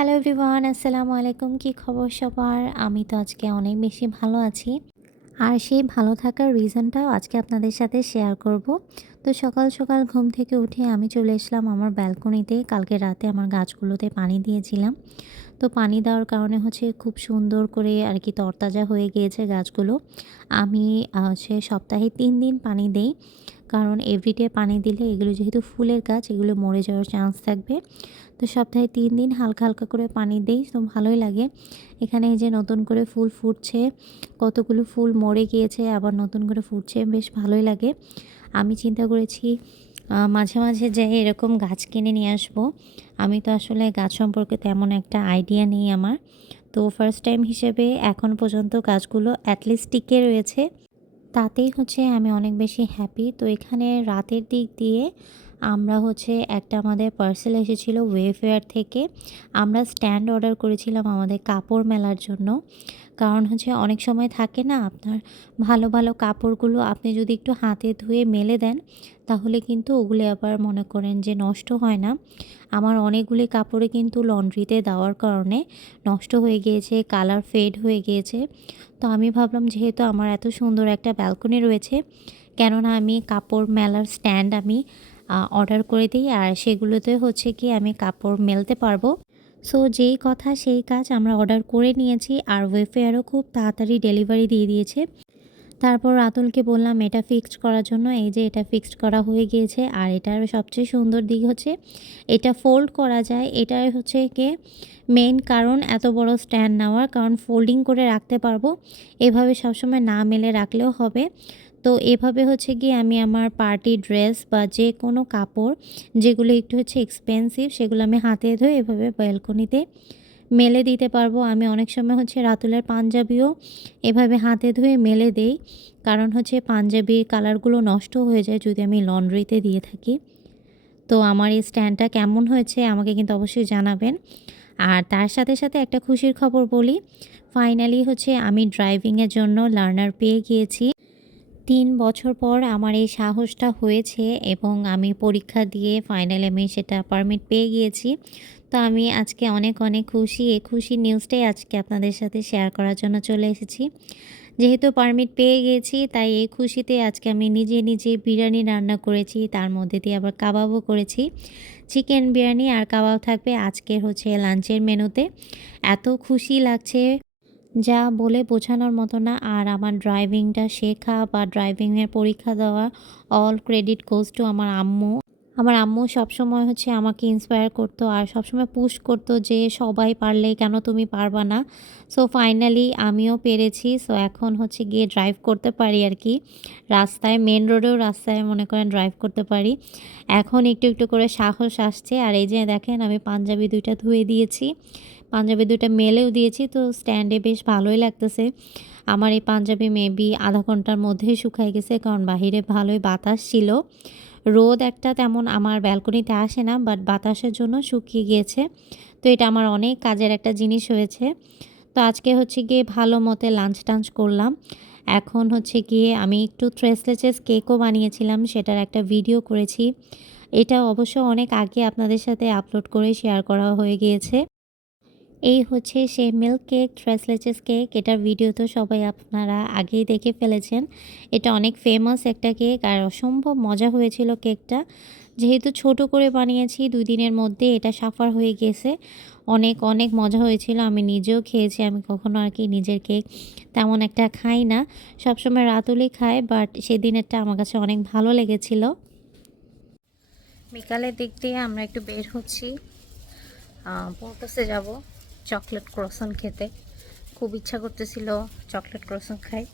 Hello everyone আসসালামু আলাইকুম। কী খবর সবার? আমি তো আজকে অনেক বেশি ভালো আছি। আর সেই ভালো থাকার রিজনটাও আজকে আপনাদের সাথে শেয়ার করব। তো সকাল সকাল ঘুম থেকে উঠে আমি চলে এসলাম আমার ব্যালকনিতে কালকে রাতে আমার গাছগুলোতে পানি দিয়েছিলাম। তো পানি দেওয়ার কারণে হচ্ছে খুব সুন্দর করে আর কি তরতাজা হয়ে গিয়েছে গাছগুলো। আমি হচ্ছে সপ্তাহে তিন দিন পানি দেই। কারণ এভরিডে পানি দিলে এগুলো যেহেতু ফুলের গাছ, এগুলো মরে যাওয়ার চান্স থাকবে। তো সপ্তাহে তিন দিন হালকা হালকা করে পানি দিই, তো ভালোই লাগে। এখানে যে নতুন করে ফুল ফুটছে, কতগুলো ফুল মরে গিয়েছে, আবার নতুন করে ফুটছে, বেশ ভালোই লাগে। আমি চিন্তা করেছি মাঝে মাঝে যে এরকম গাছ কিনে নিয়ে আসব। আমি তো আসলে গাছ সম্পর্কে তেমন একটা আইডিয়া নেই আমার। তো ফার্স্ট টাইম হিসেবে এখন পর্যন্ত গাছগুলো অ্যাটলিস্ট টিকে রয়েছে। তাতেই হচ্ছে আমি অনেক বেশি হ্যাপি তো এখানে রাতের দিক দিয়ে আমরা হচ্ছে একটা আমাদের পার্সেল এসেছিল ওয়েফেয়ার থেকে। আমরা স্ট্যান্ড অর্ডার করেছিলাম আমাদের কাপড় মেলার জন্য। কারণ হচ্ছে অনেক সময় থাকে না, আপনার ভালো ভালো কাপড়গুলো আপনি যদি একটু হাতে ধুয়ে মেলে দেন, তাহলে কিন্তু ওগুলি আবার মনে করেন যে নষ্ট হয় না। আমার অনেকগুলি কাপড়ে কিন্তু লন্ড্রিতে দেওয়ার কারণে নষ্ট হয়ে গিয়েছে, কালার ফেড হয়ে গিয়েছে। তো আমি ভাবলাম যেহেতু আমার এত সুন্দর একটা ব্যালকনি রয়েছে, কেননা আমি কাপড় মেলার স্ট্যান্ড আমি অর্ডার করে দিই আর সেগুলোতে হচ্ছে কি আমি কাপড় মেলতে পারব। সো যেই কথা, সেই কাজ আমরা অর্ডার করে নিয়েছি আর ওয়েফেয়ারও খুব তাড়াতাড়ি ডেলিভারি দিয়ে দিয়েছে। তারপর রাতুলকে বললাম, এটা ফিক্সড করার জন্য, এই যে এটা ফিক্সড করা হয়ে গিয়েছে আর এটার সবচেয়ে সুন্দর দিক হচ্ছে, এটা ফোল্ড করা যায়। এটাই হচ্ছে কে মেন কারণ, এত বড় স্ট্যান্ড নেওয়ার। কারণ ফোল্ডিং করে রাখতে পারব, এভাবে সবসময় না মেলে রাখলেও হবে। তো এভাবে হচ্ছে গিয়ে আমি আমার পার্টি ড্রেস বা যে কোনো কাপড় যেগুলো একটু হচ্ছে এক্সপেন্সিভ সেগুলো আমি হাতে ধুয়ে এভাবে ব্যালকনিতে মেলে দিতে পারব। আমি অনেক সময় হচ্ছে রাতুলের পাঞ্জাবিও এভাবে হাতে ধুয়ে মেলে দেই, কারণ হচ্ছে পাঞ্জাবির কালারগুলো নষ্ট হয়ে যায় যদি আমি লন্ড্রিতে দিয়ে থাকি। তো আমার এই স্ট্যান্ডটা কেমন হয়েছে আমাকে কিন্তু অবশ্যই জানাবেন। আর তার সাথে সাথে একটা খুশির খবর বলি ফাইনালি হচ্ছে আমি ড্রাইভিংয়ের জন্য লার্নার পেয়ে গিয়েছি। তিন বছর পর আমার এই সাহসটা হয়েছে এবং আমি পরীক্ষা দিয়ে ফাইনালি আমি সেটা পারমিট পেয়ে গিয়েছি। তো আমি আজকে অনেক অনেক খুশি। এই খুশি নিউজটাই আজকে আপনাদের সাথে শেয়ার করার জন্য চলে এসেছি। যেহেতু পারমিট পেয়ে গেছি তাই এই খুশিতে আজকে আমি নিজে নিজে বিরিয়ানি রান্না করেছি, তার মধ্যে দিয়ে আবার কাবাবও করেছি। চিকেন বিরিয়ানি আর কাবাব থাকবে আজকের হচ্ছে লাঞ্চের মেনুতে এত খুশি লাগছে। যা বলে বোঝানোর মতো না। আর আমার ড্রাইভিংটা শেখা বা ড্রাইভিংয়ের পরীক্ষা দেওয়া অল ক্রেডিট গোজ টু আমার আম্মু। আমার আম্মু সবসময় হচ্ছে আমাকে ইন্সপায়ার করতো আর সবসময় পুশ করতো যে সবাই পারলে কেন তুমি পারবা না। সো ফাইনালি আমিও পেরেছি। সো এখন হচ্ছে গিয়ে ড্রাইভ করতে পারি আর কি। রাস্তায় মেন রোডেও রাস্তায় মনে করেন ড্রাইভ করতে পারি। এখন একটু একটু করে সাহস আসছে। আর এই যে দেখেন আমি পাঞ্জাবি দুইটা ধুয়ে দিয়েছি। পাঞ্জাবি দুইটা মেলেও দিয়েছি, তো স্ট্যান্ডে বেশ ভালোই লাগতেছে। আমার এই পাঞ্জাবি মেবি আধা ঘণ্টার মধ্যেই শুকাই গেছে, কারণ বাহিরে ভালোই বাতাস ছিল। রোদ একটা তেমন আমার ব্যালকনিতে আসে না বাট বাতাসের জন্য শুকিয়ে গিয়েছে। তো এটা আমার অনেক কাজের একটা জিনিস হয়েছে। তো আজকে হচ্ছে গিয়ে ভালো মতে লাঞ্চ টাঞ্চ করলাম। এখন হচ্ছে গিয়ে আমি একটু ট্রেসলেচেস কেকও বানিয়েছিলাম, সেটার একটা ভিডিও করেছি। এটা অবশ্য অনেক আগে আপনাদের সাথে আপলোড করে শেয়ার করা হয়ে গিয়েছে। এই হচ্ছে সেই milk cake tres leches cake এটার ভিডিও তো সবাই আপনারা আগেই দেখে ফেলেছেন। এটা অনেক ফেমাস একটা কেক আর অসম্ভব মজা হয়েছিল কেকটা যেহেতু ছোট করে বানিয়েছি, দুই দিনের মধ্যে এটা সাফার হয়ে গেছে। অনেক অনেক মজা হয়েছিল, আমি নিজেও খেয়েছি, আমি কখনো আর কি নিজের কেক তেমন একটা খাই না। সবসময় রাতুলি খাই বাট সেদিনেরটা আমার কাছে অনেক ভালো লেগেছিল। বিকালের দিক দিয়ে আমরা একটু বের হচ্ছি। পোর্টাসে যাব। চকলেট ক্রসন খেতে। খুব ইচ্ছা করতেছিল চকলেট ক্রসন খাই।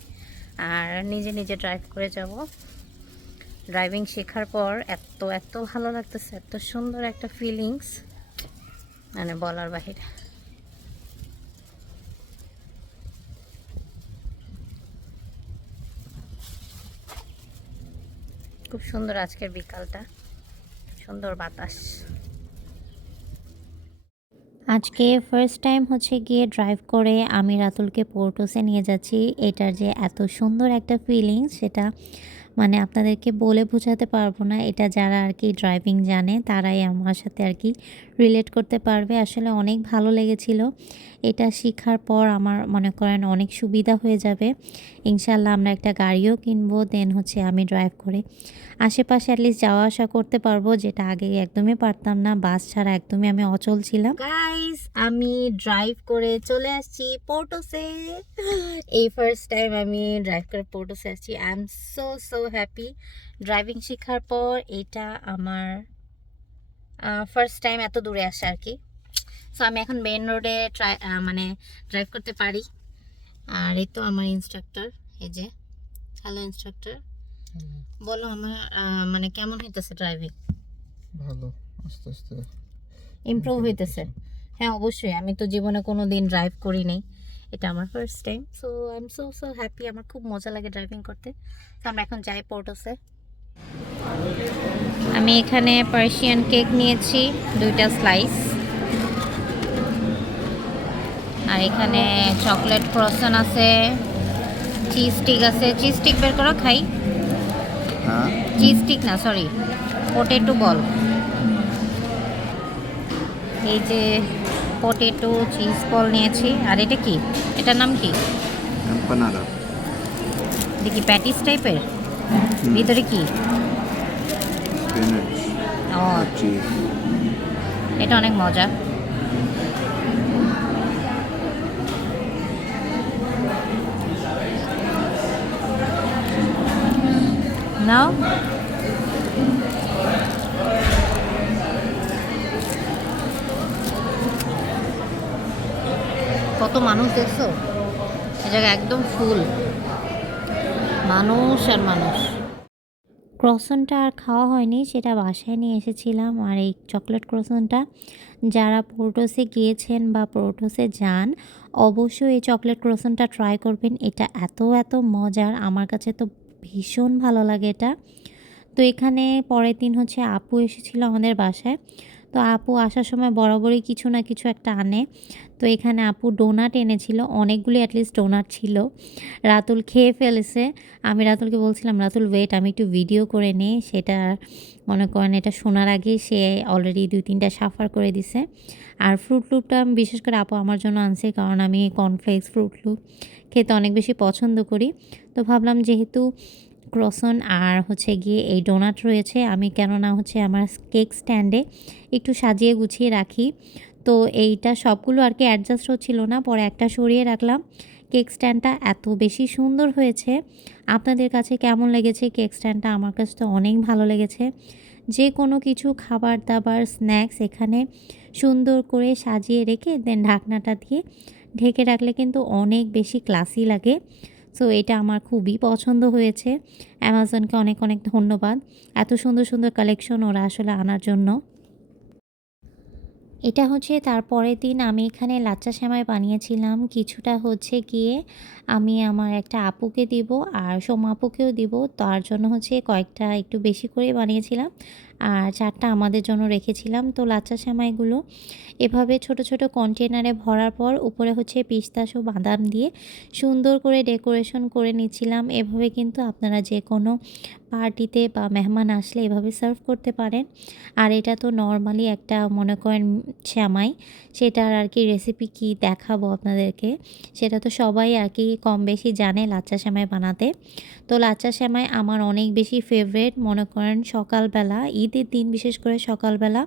আর নিজে নিজে ড্রাইভ করে যাব। ড্রাইভিং শেখার পর এত এত ভালো লাগতেছে, এত সুন্দর একটা ফিলিংস মানে বলার বাহিরে। খুব সুন্দর আজকের বিকালটা। সুন্দর বাতাস। আজকে ফার্স্ট টাইম হচ্ছে গিয়ে ড্রাইভ করে আমি রাতুলকে পোর্টোসে নিয়ে যাচ্ছি। এটার যে এত সুন্দর একটা ফিলিংস সেটা মানে আপনাদেরকে বলে বোঝাতে পারব না। এটা যারা আর কি ড্রাইভিং জানে, তারাই আমার সাথে আর কি রিলেট করতে পারবে। আসলে অনেক ভালো লেগেছিল। এটা শেখার পর আমার মনে করেন অনেক সুবিধা হয়ে যাবে। ইনশাল্লাহ আমরা একটা গাড়িও কিনবো দেন হচ্ছে আমি ড্রাইভ করে আশেপাশে অ্যাটলিস্ট যাওয়া আসা করতে পারব। যেটা আগে একদমই পারতাম না, বাস ছাড়া একদমই আমি অচল ছিলাম। গাইস আমি ড্রাইভ করে চলে আসছি পোর্টোসে এই ফার্স্ট টাইম আমি ড্রাইভ করে পোর্টোসে আসছি। I am so so happy driving শেখার পর এটা আমার ফার্স্ট টাইম এত দূরে আসে আর কি। সো আমি এখন মেন রোডে ট্রাই মানে ড্রাইভ করতে পারি। আর এই তো আমার ইনস্ট্রাক্টর এই যে হ্যালো ইনস্ট্রাক্টর বলো আমার মানে কেমন হইতেছে ড্রাইভিং ভালো আস্তে আস্তে। ইমপ্রুভ হইতেছে। হ্যাঁ অবশ্যই। আমি তো জীবনে কোনো দিন ড্রাইভ করি নাই। এটা আমার first time so I am so so happy আমার খুব মজা লাগে ড্রাইভিং করতে। তো আমরা এখন যাই পোর্টোসে আমি এখানে পার্সিয়ান কেক নিয়েছি দুইটা স্লাইস আর এখানে চকলেট ক্রসন আছে চিজ স্টিক আছে। চিজ স্টিক বের করো খাই। হ্যাঁ? চিজ স্টিক না সরি পটেটো বল এই যে পটেটো চিজ বল নিয়েছি। আর এটা কি? এটার নাম কি? এম্পানাদা দেখি প্যাটিস টাইপের? ভিতরে কি? ও। এটা অনেক মজা। নাও। মানুষ দেখছ? এ জায়গা একদম ফুল মানুষ আর মানুষ। ক্রসনটা আর খাওয়া হয়নি, সেটা বাসায় নিয়ে এসেছিলাম। আর এই চকলেট ক্রসনটা যারা পোর্টোসে গিয়েছেন বা পোর্টোসে যান, অবশ্যই এই চকলেট ক্রসনটা ট্রাই করবেন। এটা এত এত মজার। আমার কাছে তো ভীষণ ভালো লাগে এটা। তো এখানে পরের দিন হচ্ছে আপু এসেছিল আমাদের বাসায়। তো আপু আসার সময় বরাবরই কিছু না কিছু একটা আনে। তো এখানে আপু ডোনাট এনেছিল, অনেকগুলি অ্যাটলিস্ট ডোনাট ছিল। রাতুল খেয়ে ফেলেছে। আমি রাতুলকে বলছিলাম, রাতুল ওয়েট আমি একটু ভিডিও করে নিই। সেটা মনে করেন এটা শোনার আগে সে অলরেডি দুই তিনটা সাফার করে দিছে। আর ফ্রুট লুপটা বিশেষ করে আপু আমার জন্য আনছে, কারণ আমি কর্নফ্লেক্স ফ্রুট লুপ খেতে অনেক বেশি পছন্দ করি। তো ভাবলাম যেহেতু ক্রসন আর হচ্ছে গিয়ে এই ডোনাট রয়েছে। আমি কেননা হচ্ছে আমার কেক স্ট্যান্ডে একটু সাজিয়ে গুছিয়ে রাখি। তো এইটা সবগুলো আর কি অ্যাডজাস্ট হচ্ছিল না, পরে একটা সরিয়ে রাখলাম। কেক স্ট্যান্ডটা এত বেশি সুন্দর হয়েছে। আপনাদের কাছে কেমন লেগেছে কেক স্ট্যান্ডটা? আমার কাছে তো অনেক ভালো লেগেছে। যে কোনো কিছু খাবার, দাবার স্ন্যাক্স এখানে সুন্দর করে সাজিয়ে রেখে দেন ঢাকনাটা দিয়ে ঢেকে রাখলে কিন্তু অনেক বেশি ক্লাসি লাগে। সো এটা আমার খুবই পছন্দ হয়েছে। অ্যামাজনকে অনেক অনেক ধন্যবাদ। এত সুন্দর সুন্দর কালেকশন ওরা আসলে আনার জন্য। এটা হচ্ছে তারপরের দিন আমি এখানে লাচ্চা সেমাই বানিয়েছিলাম। কিছুটা হচ্ছে গিয়ে আমি আমার একটা আপুকে দিব আর সোমা আপুকেও দিব। তার জন্য হচ্ছে কয়েকটা একটু বেশি করে বানিয়েছিলাম। আর চারটা আমাদের জন্য রেখেছিলাম। তো লাচ্চা সেমাইগুলো এভাবে ছোট ছোট কন্টেনারে ভরার পর উপরে হচ্ছে পিস্তাস ও বাদাম দিয়ে সুন্দর করে ডেকোরেশন করে নিচ্ছিলাম। এভাবে কিন্তু আপনারা যে কোনো পার্টিতে বা মেহমান আসলে এভাবে সার্ভ করতে পারেন। আর এটা তো নর্মালি একটা মনে করেন শ্যামাই সেটার আর কি রেসিপি কি দেখাবো আপনাদেরকে? সেটা তো সবাই আর কি কম বেশি জানে লাচ্চা শ্যামাই বানাতে। তো লাচ্চা শ্যামাই আমার অনেক বেশি ফেভারেট মনে করেন সকালবেলা ঈদের দিন বিশেষ করে সকালবেলা।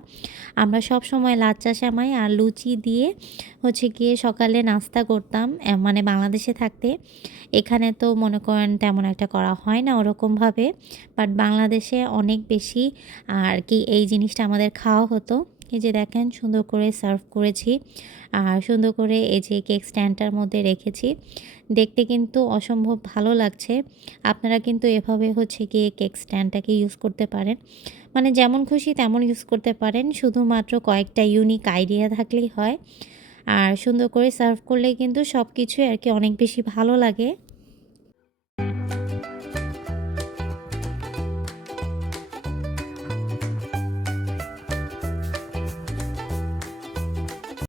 আমরা সব সময় লাচ্চা শ্যামাই আর লুচি দিয়ে হচ্ছে গিয়ে সকালে নাস্তা করতাম মানে বাংলাদেশে থাকতে। এখানে তো মনে করেন তেমন একটা করা হয় না ওরকমভাবে বাট বাংলাদেশে অনেক বেশি আর কি এই জিনিসটা আমাদের খাওয়া হতো। এই যে দেখেন, সুন্দর করে সার্ভ করেছি। আর সুন্দর করে এই যে কেক স্ট্যান্ডটার মধ্যে রেখেছি। দেখতে কিন্তু অসম্ভব ভালো লাগছে। আপনারা কিন্তু এভাবে হচ্ছে গিয়ে কেক স্ট্যান্ডটাকে ইউজ করতে পারেন। মানে যেমন খুশি তেমন ইউজ করতে পারেন। শুধুমাত্র কয়েকটা ইউনিক আইডিয়া থাকলেই হয়। আর সুন্দর করে সার্ভ করলে কিন্তু সব কিছুই আর কি অনেক বেশি ভালো লাগে।